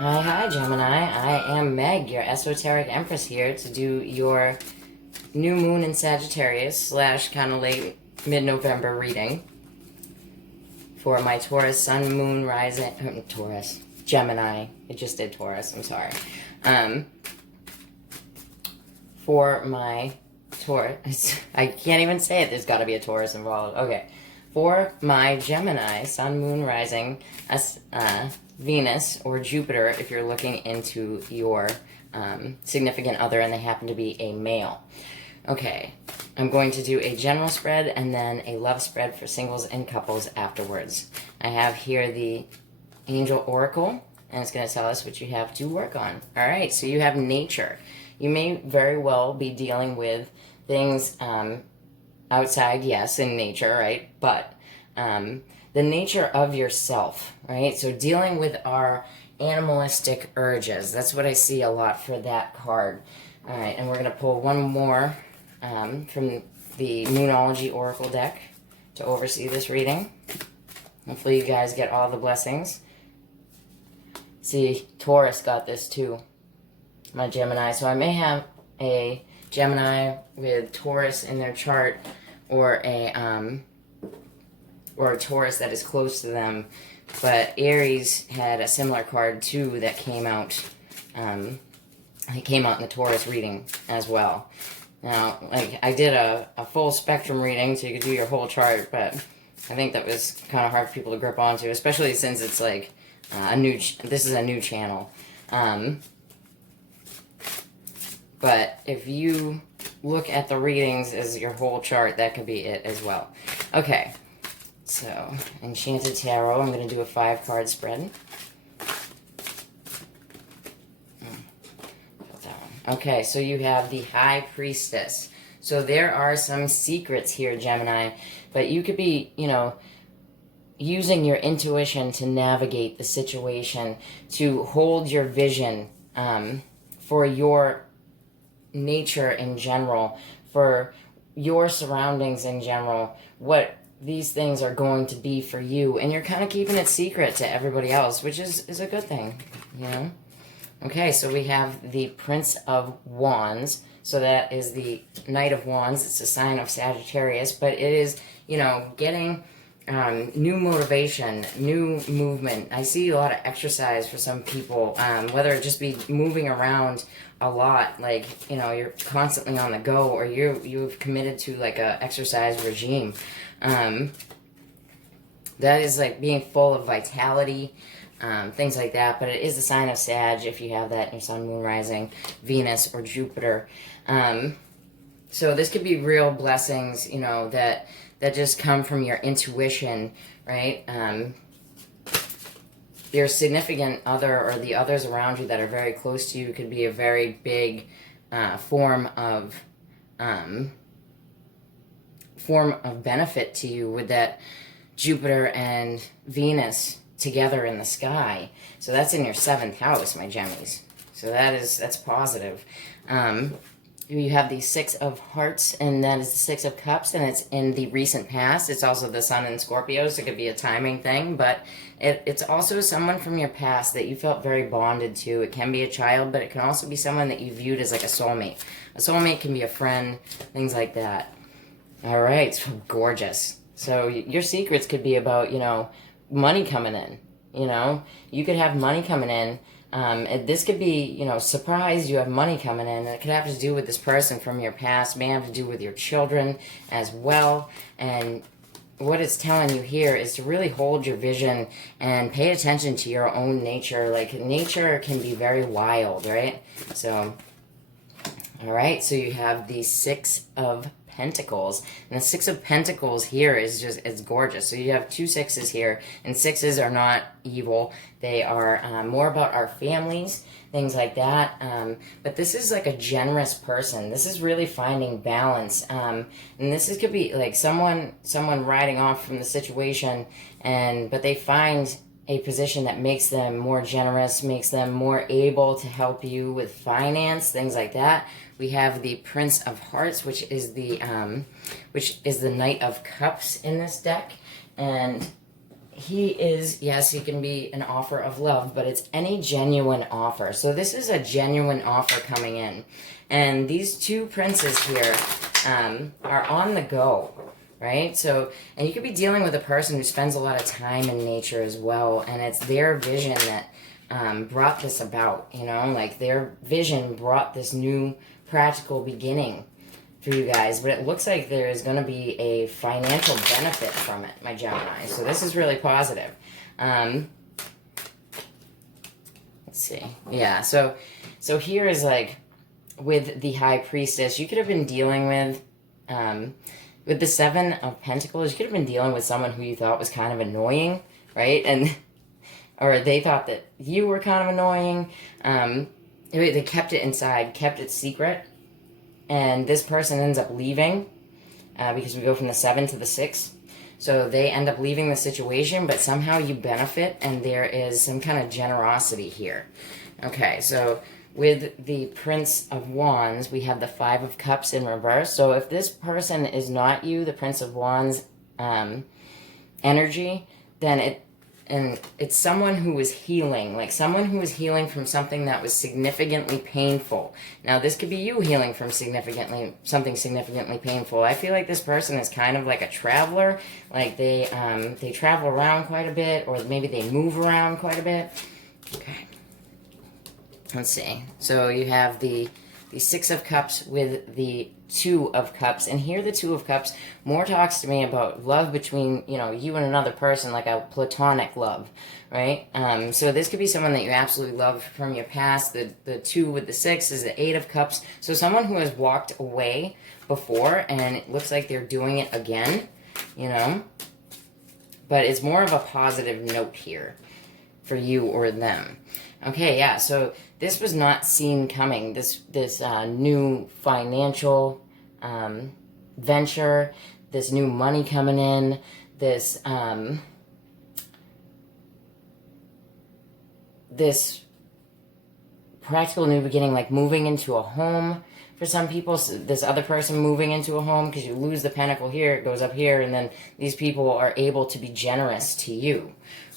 Hi, Gemini. I am Meg, your esoteric empress here to do your new moon in Sagittarius slash kind of late mid-November reading for my Taurus sun, moon, rising, Taurus, Gemini. It just did Taurus, I'm sorry. For my Taurus, I can't even say it, there's got to be a Taurus involved. Okay. For my Gemini, sun, moon, rising, Venus or Jupiter, if you're looking into your significant other and they happen to be a male. Okay, I'm going to do a general spread and then a love spread for singles and couples afterwards. I have here the Angel Oracle, and it's going to tell us what you have to work on. All right, so you have nature. You may very well be dealing with things outside, yes, in nature, right? But the nature of yourself, right? So dealing with our animalistic urges. That's what I see a lot for that card. All right, and we're going to pull one more from the Moonology Oracle deck to oversee this reading. Hopefully you guys get all the blessings. See, Taurus got this too, my Gemini. So I may have a Gemini with Taurus in their chart, or a Taurus that is close to them. But Aries had a similar card too that came out. It came out in the Taurus reading as well. Now, like, I did a full spectrum reading, so you could do your whole chart, but I think that was kind of hard for people to grip onto, especially since it's like this is a new channel. But if you look at the readings as your whole chart, that could be it as well. Okay, so Enchanted Tarot, I'm going to do a 5-card spread. Okay, so you have the High Priestess. So there are some secrets here, Gemini, but you could be, using your intuition to navigate the situation, to hold your vision for your nature in general, for your surroundings in general, what these things are going to be for you, and you're kind of keeping it secret to everybody else, which is a good thing, Okay, so we have the Prince of Wands. So that is the Knight of Wands. It's a sign of Sagittarius, but it is, getting new motivation, new movement. I see a lot of exercise for some people, whether it just be moving around a lot, like, you're constantly on the go, or you've committed to like a exercise regime. That is like being full of vitality, things like that, but it is a sign of Sag if you have that in your sun, moon, rising, Venus, or Jupiter. So this could be real blessings, that just come from your intuition, right? Your significant other or the others around you that are very close to you could be a very big form of benefit to you with that Jupiter and Venus together in the sky. So that's in your 7th house, my Gemmies. So that's positive. You have the 6 of Hearts, and that is the 6 of Cups, and it's in the recent past. It's also the Sun in Scorpio, so it could be a timing thing, but it's also someone from your past that you felt very bonded to. It can be a child, but it can also be someone that you viewed as like a soulmate. A soulmate can be a friend, things like that. All right, so gorgeous. So your secrets could be about, money coming in. You could have money coming in. This could be, surprise, you have money coming in. And it could have to do with this person from your past, may have to do with your children as well. And what it's telling you here is to really hold your vision and pay attention to your own nature. Like, nature can be very wild, right? So, all right, so you have the 6 of Pentacles, and the 6 of Pentacles here is it's gorgeous. So you have 2 6s here, and 6s are not evil. They are more about our families, things like that. But this is like a generous person. This is really finding balance, and could be like someone riding off from the situation, but they find a position that makes them more generous, makes them more able to help you with finance, things like that. We have the Prince of Hearts, which is the Knight of Cups in this deck, and he is, yes, he can be an offer of love, but it's any genuine offer. So this is a genuine offer coming in. And these two princes here are on the go, right? So, and you could be dealing with a person who spends a lot of time in nature as well, and it's their vision that brought this about, you know? Like, their vision brought this new practical beginning for you guys, but it looks like there is going to be a financial benefit from it, my Gemini. So this is really positive. Let's see. Yeah, so here is like with the High Priestess, you could have been dealing with the Seven of Pentacles, you could have been dealing with someone who you thought was kind of annoying, right? And or they thought that you were kind of annoying. They kept it inside, kept it secret. And this person ends up leaving because we go from the 7 to the 6. So they end up leaving the situation, but somehow you benefit, and there is some kind of generosity here. Okay, so with the Prince of Wands, we have the 5 of Cups in reverse. So if this person is not you, the Prince of Wands energy, then it's someone who is healing, like someone who is healing from something that was significantly painful. Now, this could be you healing from something significantly painful. I feel like this person is kind of like a traveler, like they travel around quite a bit, or maybe they move around quite a bit. Okay, let's see. So you have the 6 of Cups with the 2 of Cups, and here the 2 of Cups more talks to me about love between, you know, you and another person, like a platonic love, right? So this could be someone that you absolutely love from your past. The 2 with the 6 is the 8 of Cups, so someone who has walked away before, and it looks like they're doing it again, you know, but it's more of a positive note here for you or them. Okay, yeah, so this was not seen coming. This new financial venture, this new money coming in, this this practical new beginning, like moving into a home for some people. So this other person moving into a home, because you lose the pentacle here, it goes up here, and then these people are able to be generous to you.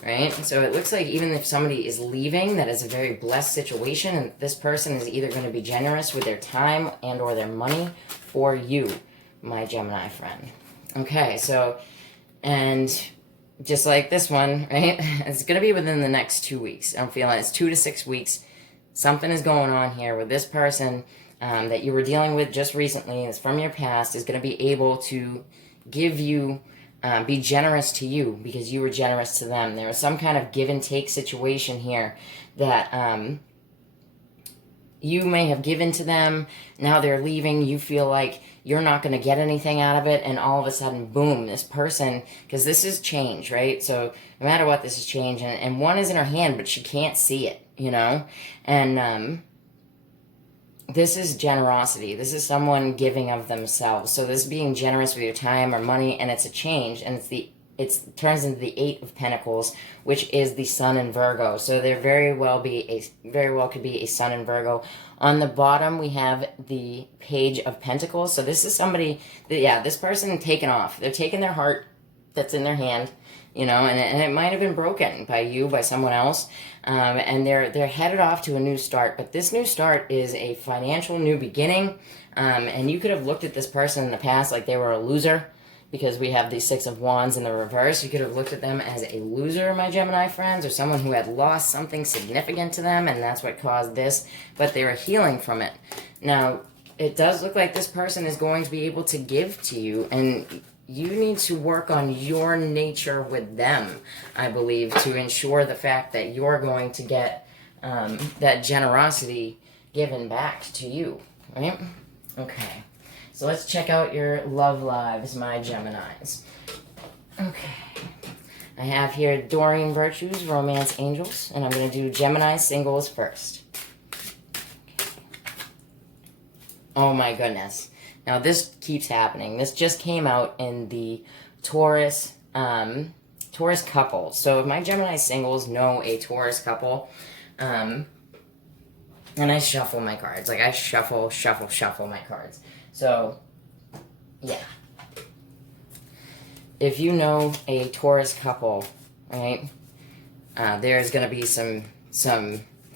Right? So it looks like even if somebody is leaving, that is a very blessed situation, and this person is either going to be generous with their time and or their money for you, my Gemini friend. Okay, so, and just like this one, right? It's going to be within the next 2 weeks. I'm feeling it's 2 to 6 weeks. Something is going on here with this person that you were dealing with just recently, is from your past, is going to be able to give you be generous to you because you were generous to them. There was some kind of give and take situation here that you may have given to them. Now they're leaving. You feel like you're not going to get anything out of it, and all of a sudden, boom, this person, because this is change, right? So no matter what, this is change, and one is in her hand, but she can't see it, you know? And this is generosity. This is someone giving of themselves. So this being generous with your time or money, and it's a change, and it turns into the 8 of Pentacles, which is the Sun in Virgo. So there very well could be a Sun in Virgo. On the bottom, we have the Page of Pentacles. So this is somebody that, this person taken off. They're taking their heart that's in their hand, you know, and it might have been broken by you, by someone else, and they're headed off to a new start. But this new start is a financial new beginning, and you could have looked at this person in the past like they were a loser, because we have the 6 of Wands in the reverse. You could have looked at them as a loser, my Gemini friends, or someone who had lost something significant to them, and that's what caused this, but they were healing from it. Now, it does look like this person is going to be able to give to you, and you need to work on your nature with them, I believe, to ensure the fact that you're going to get that generosity given back to you, right? Okay, so let's check out your love lives, my Geminis. Okay, I have here Doreen Virtues, Romance Angels, and I'm going to do Gemini singles first. Okay. Oh my goodness. Now, this keeps happening. This just came out in the Taurus couple. So if my Gemini singles know a Taurus couple, and I shuffle my cards. Like, I shuffle my cards. So, yeah. If you know a Taurus couple, right? There's going to be some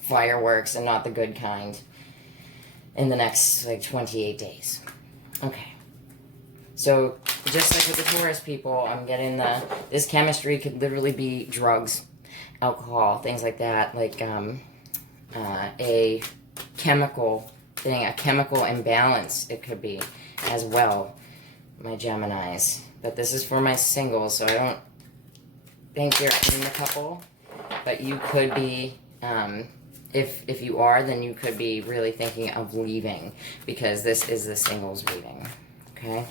fireworks, and not the good kind, in the next, like, 28 days. Okay. So, just like with the Taurus people, I'm getting this chemistry could literally be drugs, alcohol, things like that, like a chemical thing, a chemical imbalance it could be as well, my Geminis. But this is for my singles, so I don't think you're in the couple, but you could be, if you are, then you could be really thinking of leaving, because this is the singles reading, okay?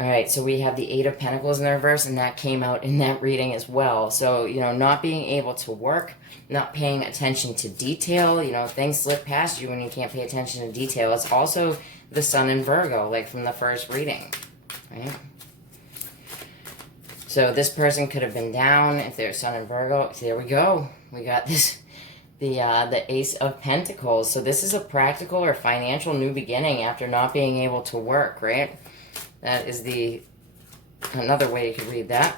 Alright, so we have the Eight of Pentacles in the reverse, and that came out in that reading as well. So, you know, not being able to work, not paying attention to detail, you know, things slip past you when you can't pay attention to detail. It's also the Sun in Virgo, like from the first reading, right? So this person could have been down if they're Sun in Virgo. There we go. We got this, the Ace of Pentacles. So this is a practical or financial new beginning after not being able to work, right? That is another way you could read that.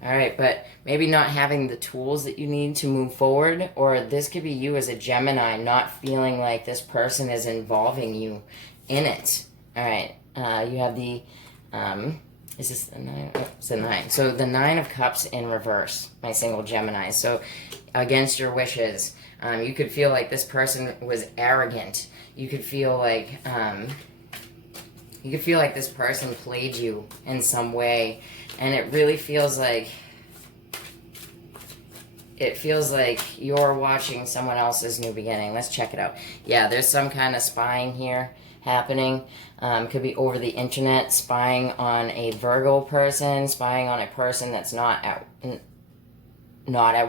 All right, but maybe not having the tools that you need to move forward, or this could be you as a Gemini not feeling like this person is involving you in it. All right, you have the, is this the 9? Oh, it's the 9. So the 9 of Cups in reverse, my single Gemini. So against your wishes, you could feel like this person was arrogant. You could feel like, this person played you in some way, and it really feels like you're watching someone else's new beginning. Let's check it out. Yeah, there's some kind of spying here happening. Could be over the internet, spying on a Virgo person, spying on a person that's not at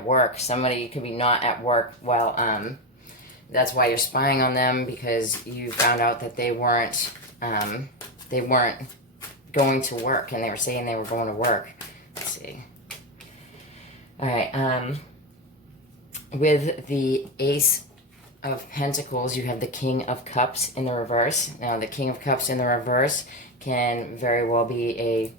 work. Somebody could be not at work while, that's why you're spying on them, because you found out that they weren't going to work, and they were saying they were going to work. Let's see. All right. With the Ace of Pentacles, you have the King of Cups in the reverse. Now, the King of Cups in the reverse can very well be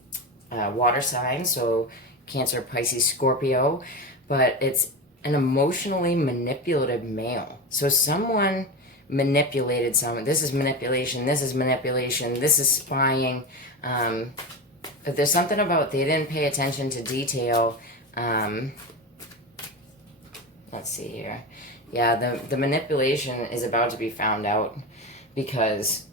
a water sign, so Cancer, Pisces, Scorpio, but it's an emotionally manipulative male. So someone manipulated someone. This is manipulation, this is manipulation, this is spying. But there's something about they didn't pay attention to detail. Let's see here. Yeah, the manipulation is about to be found out, because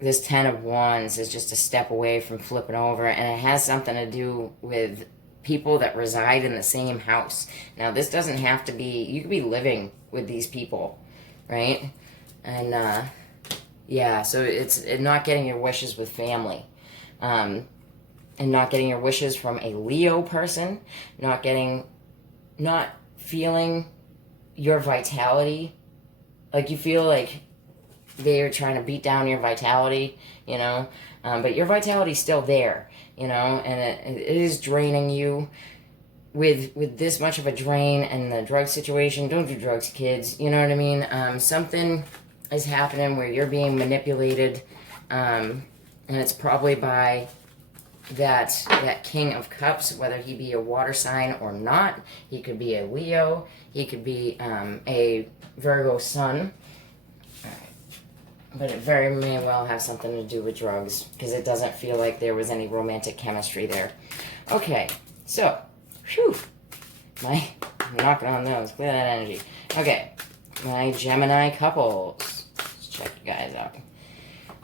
this 10 of Wands is just a step away from flipping over, and it has something to do with people that reside in the same house. Now, this doesn't have to be, you could be living with these people, right? And, yeah, so it's not getting your wishes with family. And not getting your wishes from a Leo person. Not feeling your vitality. Like, you feel like they're trying to beat down your vitality, you know? But your vitality's still there, you know? And it is draining you. With this much of a drain and the drug situation, don't do drugs, kids. You know what I mean? Something is happening where you're being manipulated, and it's probably by that King of Cups, whether he be a water sign or not. He could be a Leo. He could be a Virgo sun. But it very may well have something to do with drugs, because it doesn't feel like there was any romantic chemistry there. Okay, so, whew, I'm knocking on those. Clear that energy. Okay, my Gemini couples. Let's check you guys out.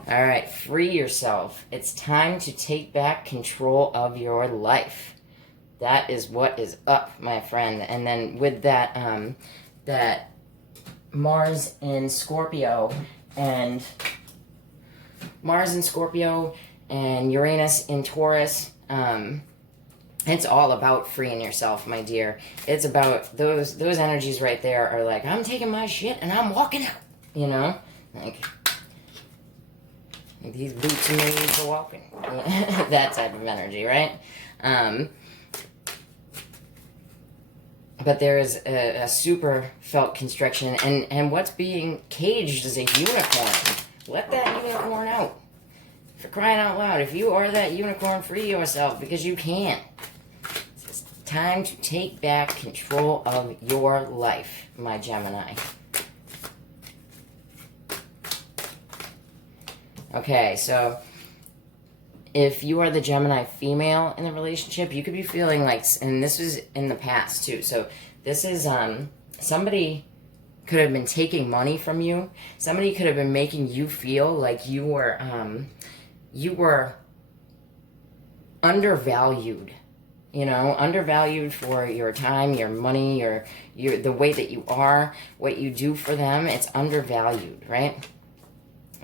All right, free yourself. It's time to take back control of your life. That is what is up, my friend. And then with that, that Mars in Scorpio and Uranus in Taurus, it's all about freeing yourself, my dear. It's about those energies right there are like, I'm taking my shit and I'm walking out, you know? Like these boots are made for walking. That type of energy, right? But there is a super felt constriction, and what's being caged is a unicorn. Let that unicorn out. For crying out loud, if you are that unicorn, free yourself, because you can. It's time to take back control of your life, my Gemini. Okay, so if you are the Gemini female in the relationship, you could be feeling like, and this was in the past too, so this is somebody could have been taking money from you. Somebody could have been making you feel like you were undervalued. You know, undervalued for your time, your money, your the way that you are, what you do for them. It's undervalued, right?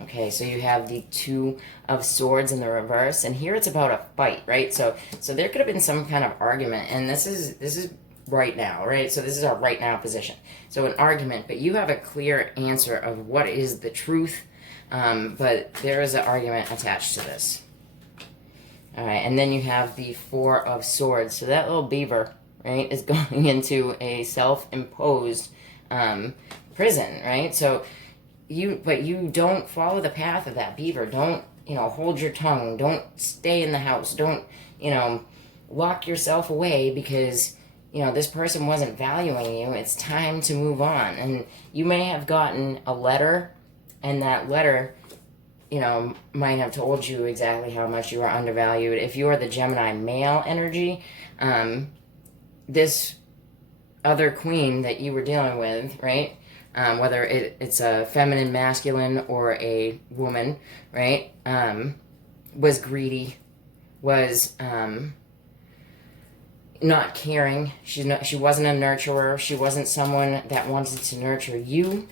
Okay, so you have the Two of Swords in the reverse, and here it's about a fight, right? So there could have been some kind of argument, and this is right now, right? So this is our right now position. So an argument, but you have a clear answer of what is the truth, but there is an argument attached to this. All right, and then you have the Four of Swords. So that little beaver, right, is going into a self-imposed prison, right? So but you don't follow the path of that beaver. Don't, hold your tongue. Don't stay in the house. Don't, lock yourself away because, this person wasn't valuing you. It's time to move on. And you may have gotten a letter, and that letter, might have told you exactly how much you are undervalued. If you are the Gemini male energy, this other queen that you were dealing with, right? Whether it's a feminine, masculine, or a woman, right? Was greedy, was not caring. She wasn't a nurturer. She wasn't someone that wanted to nurture you.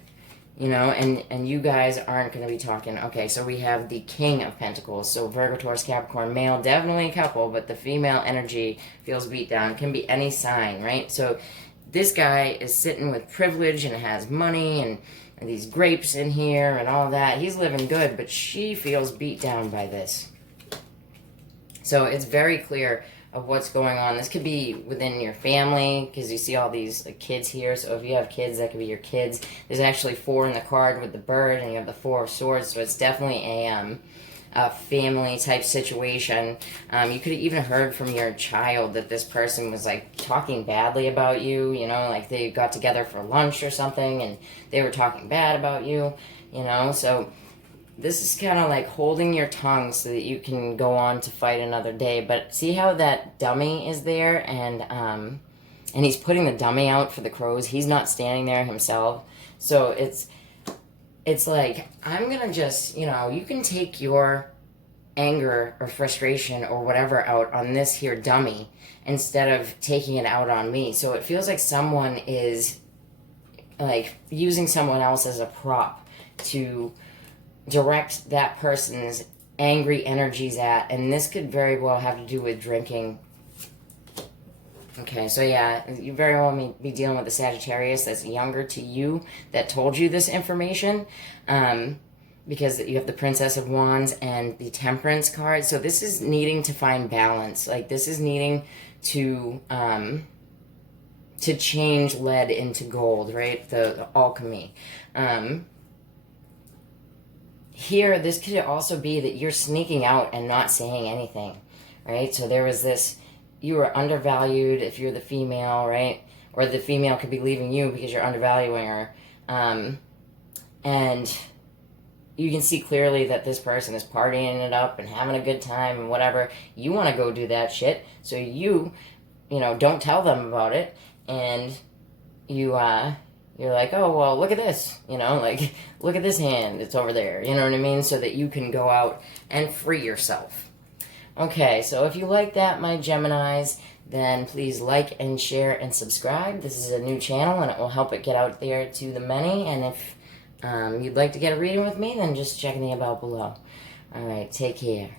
And you guys aren't going to be talking. Okay, so we have the King of Pentacles. So Virgo, Taurus, Capricorn, male, definitely a couple, but the female energy feels beat down. Can be any sign, right? So this guy is sitting with privilege and has money and these grapes in here and all that. He's living good, but she feels beat down by this. So it's very clear of what's going on. This could be within your family, because you see all these kids here. So if you have kids, that could be your kids. There's actually 4 in the card with the bird, and you have the 4 of Swords. So it's definitely a family type situation. You could have even heard from your child that this person was talking badly about you. Like they got together for lunch or something, and they were talking bad about you. So this is kind of like holding your tongue so that you can go on to fight another day. But see how that dummy is there, and he's putting the dummy out for the crows. He's not standing there himself. So it's like, I'm gonna just, you can take your anger or frustration or whatever out on this here dummy instead of taking it out on me. So it feels like someone is using someone else as a prop to direct that person's angry energies at, and this could very well have to do with drinking. Okay, so yeah, you very well may be dealing with a Sagittarius that's younger to you that told you this information, because you have the Princess of Wands and the Temperance card. So this is needing to find balance. This is needing to change lead into gold, right? The alchemy. Here, this could also be that you're sneaking out and not saying anything, right? So there was this, you were undervalued if you're the female, right? Or the female could be leaving you because you're undervaluing her. And you can see clearly that this person is partying it up and having a good time and whatever. You want to go do that shit. So you don't tell them about it. And you're like, oh, well, look at this, look at this hand, it's over there, you know what I mean? So that you can go out and free yourself. Okay, so if you like that, my Geminis, then please like and share and subscribe. This is a new channel, and it will help it get out there to the many. And if you'd like to get a reading with me, then just check the about below. All right, take care.